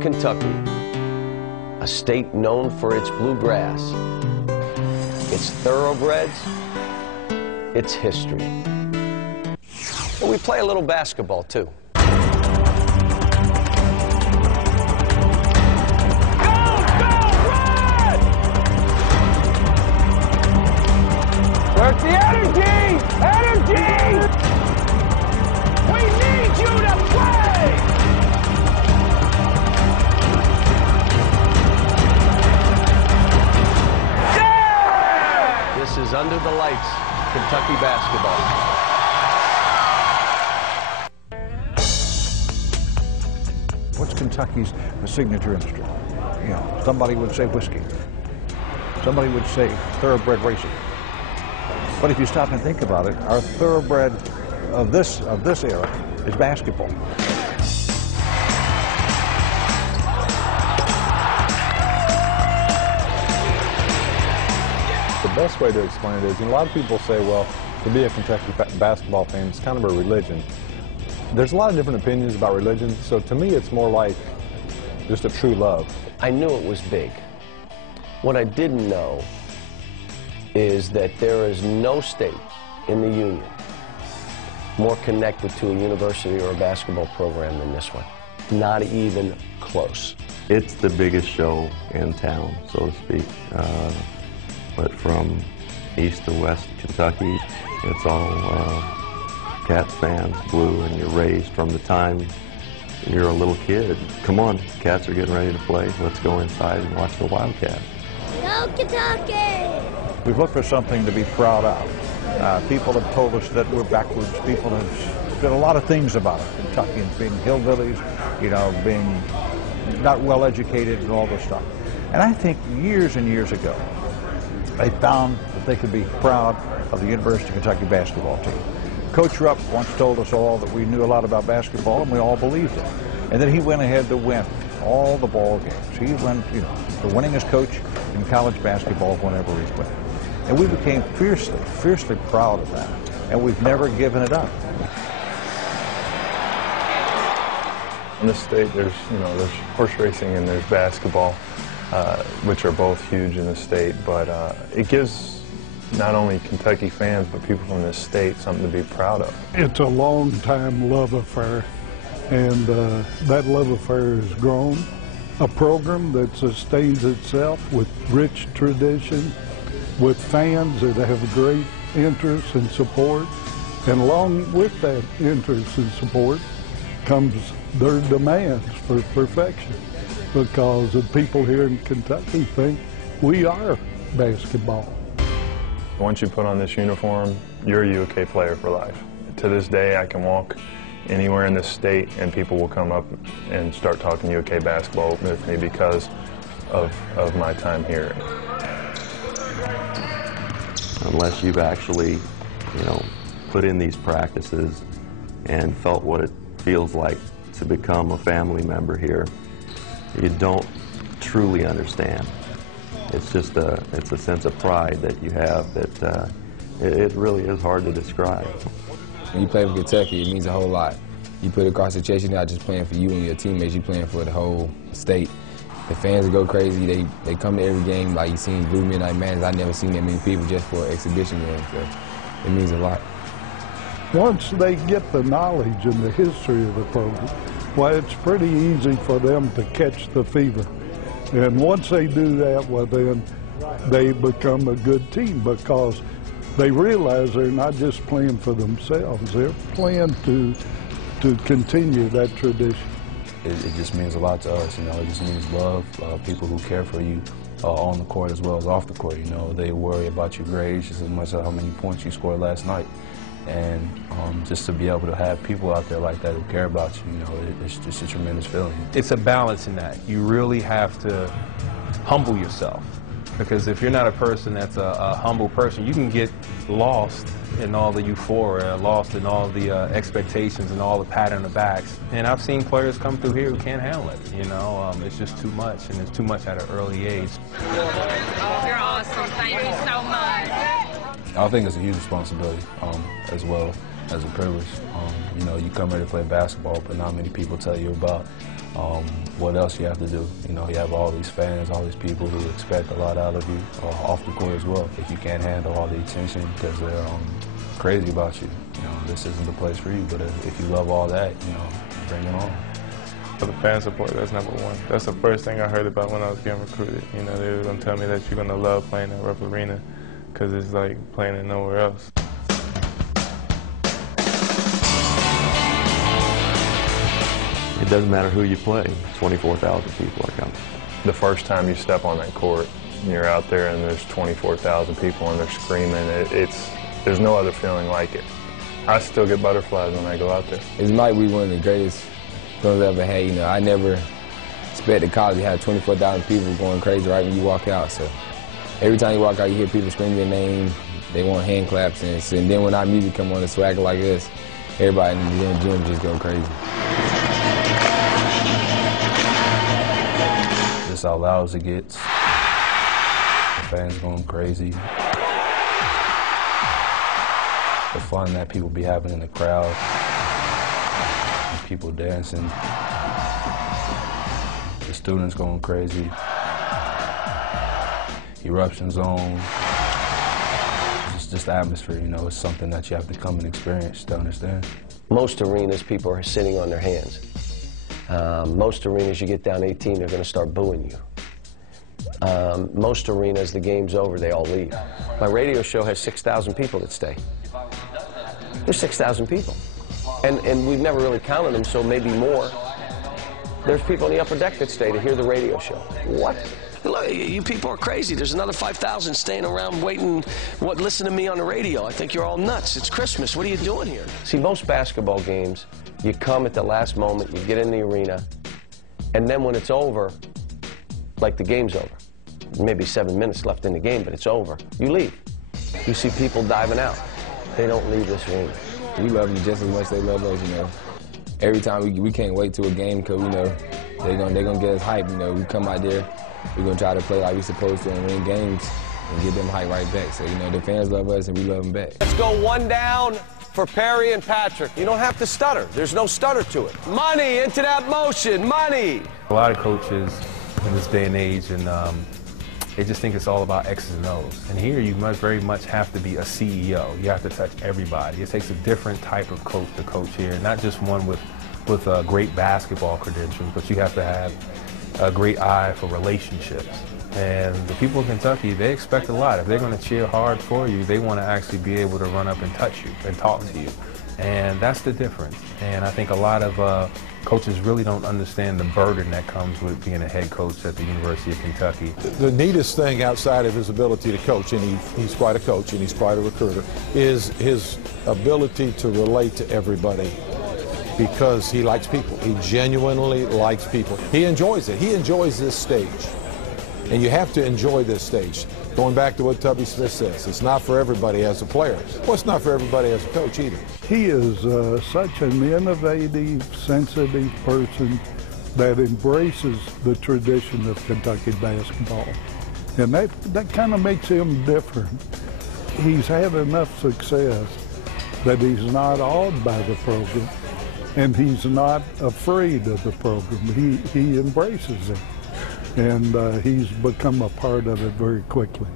Kentucky, a state known for its bluegrass, its thoroughbreds, its history. And we play a little basketball, too. Where's the energy? Energy! We need you to play! Yeah! This is Under the Lights, Kentucky basketball. What's Kentucky's signature instrument? You know, somebody would say whiskey. Somebody would say thoroughbred racing. But if you stop and think about it, our thoroughbred of this era is basketball. The best way to explain it is, a lot of people say, well, to be a Kentucky basketball fan, it's kind of a religion. There's a lot of different opinions about religion, so to me it's more like just a true love. I knew it was big. What I didn't know is that there is no state in the Union more connected to a university or a basketball program than this one. Not even close. It's the biggest show in town, so to speak. But from east to west Kentucky, it's all Cats fans, blue, and you're raised from the time you're a little kid. Come on, Cats are getting ready to play. Let's go inside and watch the Wildcats. Go Kentucky! We've looked for something to be proud of. People have told us that we're backwards. People have said a lot of things about us. Kentuckians being hillbillies, you know, being not well educated and all this stuff. And I think years and years ago, they found that they could be proud of the University of Kentucky basketball team. Coach Rupp once told us all that we knew a lot about basketball, and we all believed it. And then he went ahead to win all the ball games. He went, you know, the winningest coach in college basketball whenever he's winning. And we became fiercely proud of that. And we've never given it up. In this state, there's horse racing and there's basketball, which are both huge in the state. But it gives not only Kentucky fans, but people from this state something to be proud of. It's a long-time love affair, and that love affair has grown. A program that sustains itself with rich tradition, with fans that have great interest and support, and along with that interest and support comes their demands for perfection, because the people here in Kentucky think we are basketball. Once you put on this uniform, you're a UK player for life. To this day, I can walk anywhere in this state and people will come up and start talking UK basketball with me because of my time here. Unless you've actually, put in these practices and felt what it feels like to become a family member here, you don't truly understand. It's just it's a sense of pride that you have that it really is hard to describe. When you play for Kentucky, it means a whole lot. You put it across the chest, you're not just playing for you and your teammates, you're playing for the whole state. The fans go crazy, they come to every game, like you seen Blue Midnight Madness. I never seen that many people just for an exhibition game, so it means a lot. Once they get the knowledge and the history of the program, well, it's pretty easy for them to catch the fever. And once they do that, well, then they become a good team because they realize they're not just playing for themselves, they're playing to continue that tradition. It just means a lot to us, it just means love, people who care for you on the court as well as off the court, They worry about your grades just as much as how many points you scored last night. And just to be able to have people out there like that who care about you, it's just a tremendous feeling. It's a balance in that. You really have to humble yourself, because if you're not a person that's a humble person, you can get lost in all the euphoria, lost in all the expectations and all the pat on the backs. And I've seen players come through here who can't handle it, It's just too much, and it's too much at an early age. You're awesome. Thank you so much. I think it's a huge responsibility as well. as a privilege. You know, you come here to play basketball, but not many people tell you about what else you have to do. You know, you have all these fans, all these people who expect a lot out of you, off the court as well. If you can't handle all the attention because they're crazy about you, you know, this isn't the place for you. But if you love all that, you know, bring it on. For the fan support, that's number one. That's the first thing I heard about when I was getting recruited. You know, they were going to tell me that you're going to love playing at Rupp Arena because it's like playing it nowhere else. It doesn't matter who you play, 24,000 people are coming. The first time you step on that court, you're out there and there's 24,000 people and they're screaming. There's no other feeling like it. I still get butterflies when I go out there. It might be one of the greatest feelings I've ever had. You know, I never expected college to have 24,000 people going crazy right when you walk out. So every time you walk out, you hear people screaming your name. They want hand claps. And then when our music come on, a swagger like this, everybody in the gym just go crazy. Just how loud it gets. The fans going crazy. The fun that people be having in the crowd. People dancing. The students going crazy. Eruption zone. It's just the atmosphere, you know. It's something that you have to come and experience to understand. Most arenas, people are sitting on their hands. Most arenas, you get down 18, they're going to start booing you. Most arenas, the game's over, they all leave. My radio show has 6,000 people that stay. There's 6,000 people. And we've never really counted them, so maybe more. There's people on the upper deck that stay to hear the radio show. What? Look, you people are crazy. There's another 5,000 staying around waiting, listen to me on the radio. I think you're all nuts. It's Christmas. What are you doing here? See, most basketball games, you come at the last moment, you get in the arena, and then when it's over, like the game's over, maybe 7 minutes left in the game, but it's over, you leave. You see people diving out. They don't leave this arena. We love them just as much as they love us, you know. Every time we can't wait to a game because, you know, they're gonna get us hyped, you know. We come out there, we're going to try to play like we're supposed to and win games and get them hyped right back. So, you know, the fans love us and we love them back. Let's go one down for Perry and Patrick. You don't have to stutter. There's no stutter to it. Money into that motion, money. A lot of coaches in this day and age, and they just think it's all about X's and O's. And here you must very much have to be a CEO. You have to touch everybody. It takes a different type of coach to coach here, not just one with great basketball credentials, but you have to have a great eye for relationships. And the people in Kentucky, they expect a lot. If they're going to cheer hard for you, they want to actually be able to run up and touch you and talk to you. And that's the difference. And I think a lot of coaches really don't understand the burden that comes with being a head coach at the University of Kentucky. The neatest thing outside of his ability to coach, and he's quite a coach and he's quite a recruiter, is his ability to relate to everybody because he likes people. He genuinely likes people. He enjoys it. He enjoys this stage. And you have to enjoy this stage. Going back to what Tubby Smith says, it's not for everybody as a player. Well, it's not for everybody as a coach either. He is such an innovative, sensitive person that embraces the tradition of Kentucky basketball. And that kind of makes him different. He's had enough success that he's not awed by the program, and he's not afraid of the program. He embraces it. And he's become a part of it very quickly.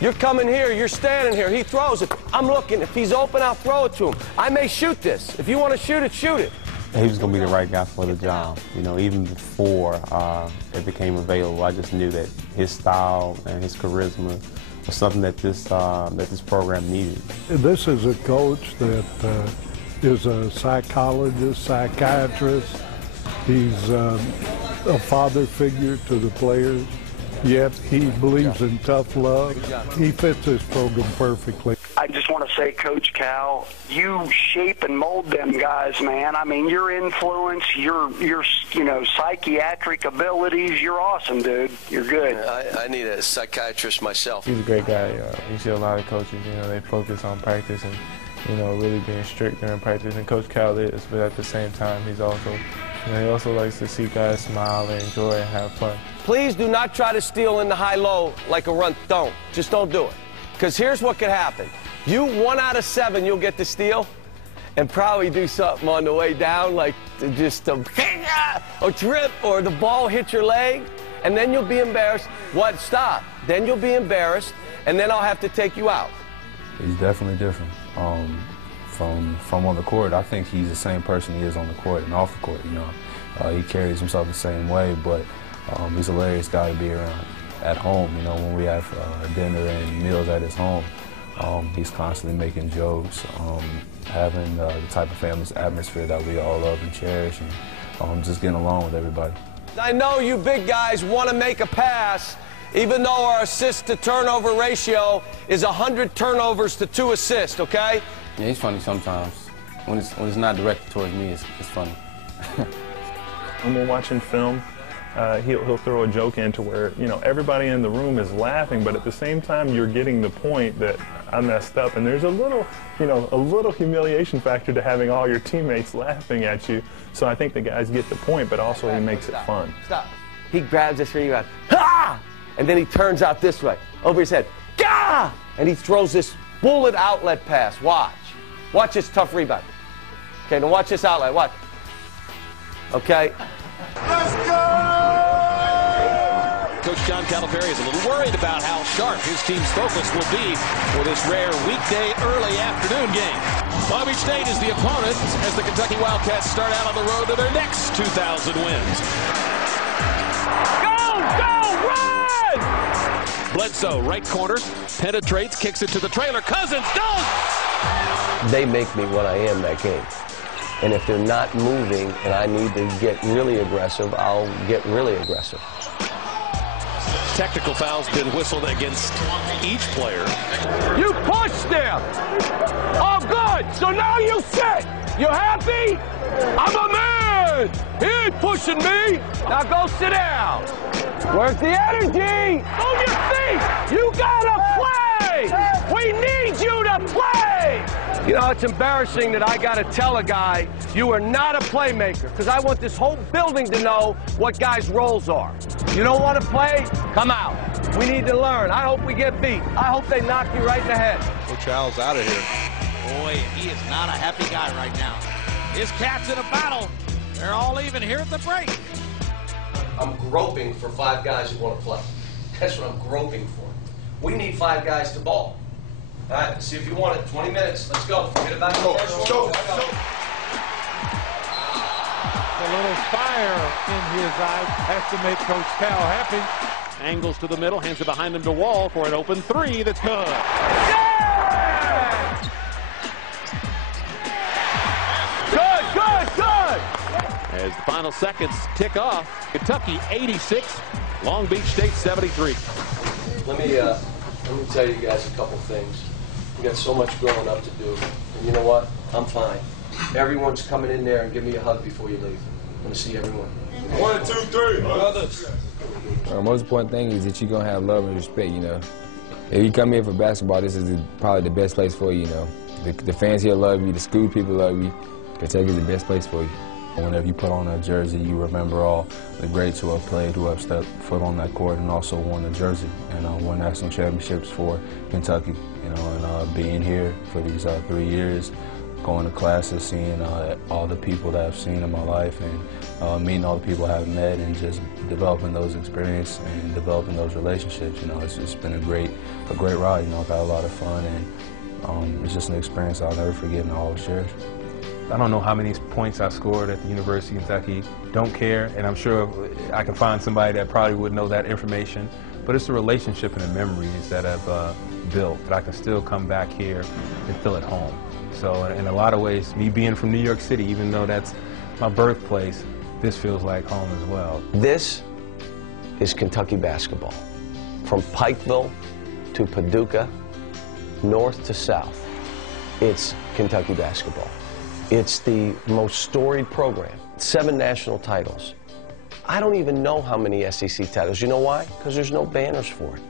You're coming here, you're standing here, he throws it. I'm looking, if he's open, I'll throw it to him. I may shoot this. If you want to shoot it, shoot it. He was going to be the right guy for the job. You know, even before it became available, I just knew that his style and his charisma was something that this program needed. This is a coach that is a psychologist, psychiatrist. He's a father figure to the players, yet he believes in tough love. He fits this program perfectly. I just want to say, Coach Cal, you shape and mold them guys, man. I mean, your influence, your psychiatric abilities, you're awesome, dude. You're good. I need a psychiatrist myself. He's a great guy. You see a lot of coaches, they focus on practice and, really being strict during practice. And Coach Cal is, but at the same time, he's also, he also likes to see guys smile and enjoy and have fun. Please do not try to steal in the high-low like a run. Don't. Just don't do it. Because here's what could happen. 1 out of 7, you'll get the steal. and probably do something on the way down, like just a trip or the ball hit your leg, and then you'll be embarrassed. What? Stop. Then you'll be embarrassed, and then I'll have to take you out. He's definitely different. From on the court, I think he's the same person he is on the court and off the court. You know, he carries himself the same way, but he's a hilarious guy to be around. At home, you know, when we have dinner and meals at his home, he's constantly making jokes, having the type of family atmosphere that we all love and cherish, and just getting along with everybody. I know you big guys want to make a pass, even though our assist-to-turnover ratio is 100 turnovers to 2 assists, okay? Yeah, he's funny sometimes. When it's not directed towards me, it's funny. When we're watching film, he'll throw a joke into where, you know, everybody in the room is laughing, but at the same time you're getting the point that I messed up, and there's a little, you know, a little humiliation factor to having all your teammates laughing at you. So I think the guys get the point, but also he makes it fun. Stop. He grabs this rebound, ha! And then he turns out this way, over his head, gah! And he throws this bullet outlet pass. Watch. Watch this tough rebound. Okay, now watch this outlet. Watch. Okay. Let's go! Coach John Calipari is a little worried about how sharp his team's focus will be for this rare weekday early afternoon game. Palm Beach State is the opponent as the Kentucky Wildcats start out on the road to their next 2,000 wins. Go, run! Bledsoe, right corner, penetrates, kicks it to the trailer. Cousins, don't! They make me what I am that game. And if they're not moving and I need to get really aggressive, I'll get really aggressive. Technical foul's been whistled against each player. You pushed them! Oh, good! So now you sit! You happy? I'm a man! He ain't pushing me! Now go sit down! Where's the energy? Move your feet! You gotta play! We need you to play! You know, it's embarrassing that I got to tell a guy, you are not a playmaker, because I want this whole building to know what guys' roles are. You don't want to play? Come out. We need to learn. I hope we get beat. I hope they knock you right in the head. Coach Al's out of here. Boy, he is not a happy guy right now. His Cats in a battle. They're all even here at the break. I'm groping for 5 guys who want to play. That's what I'm groping for. We need 5 guys to ball. All right, let's see if you want it. 20 minutes. Let's go. Get it back to the first one. Go. A little fire in his eyes has to make Coach Cal happy. Angles to the middle, hands it behind him to Wall for an open 3 that's good. Yeah! Good! As the final seconds tick off, Kentucky 86, Long Beach State 73. Let me tell you guys a couple things. We got so much growing up to do. And you know what? I'm fine. Everyone's coming in there and give me a hug before you leave. I want to see everyone. 1, 2, 3, brothers. The most important thing is that you're going to have love and respect, you know. If you come here for basketball, this is probably the best place for you, you know. The fans here love you, the school people love you. Kentucky is the best place for you. Whenever you put on a jersey, you remember all the greats who have played, who have stepped foot on that court and also won the jersey and won national championships for Kentucky. You know, and being here for these 3 years, going to classes, seeing all the people that I've seen in my life, and meeting all the people I've met, and just developing those experiences and developing those relationships. You know, it's been a great ride. You know, I've had a lot of fun, and it's just an experience I'll never forget and I'll always cherish. I don't know how many points I scored at the University of Kentucky. Don't care, and I'm sure I can find somebody that probably would know that information. But it's the relationship and the memories that I've built that I can still come back here and feel at home. So in a lot of ways, me being from New York City, even though that's my birthplace, this feels like home as well. This is Kentucky basketball. From Pikeville to Paducah, north to south, it's Kentucky basketball. It's the most storied program. 7 national titles. I don't even know how many SEC titles. You know why? Because there's no banners for it.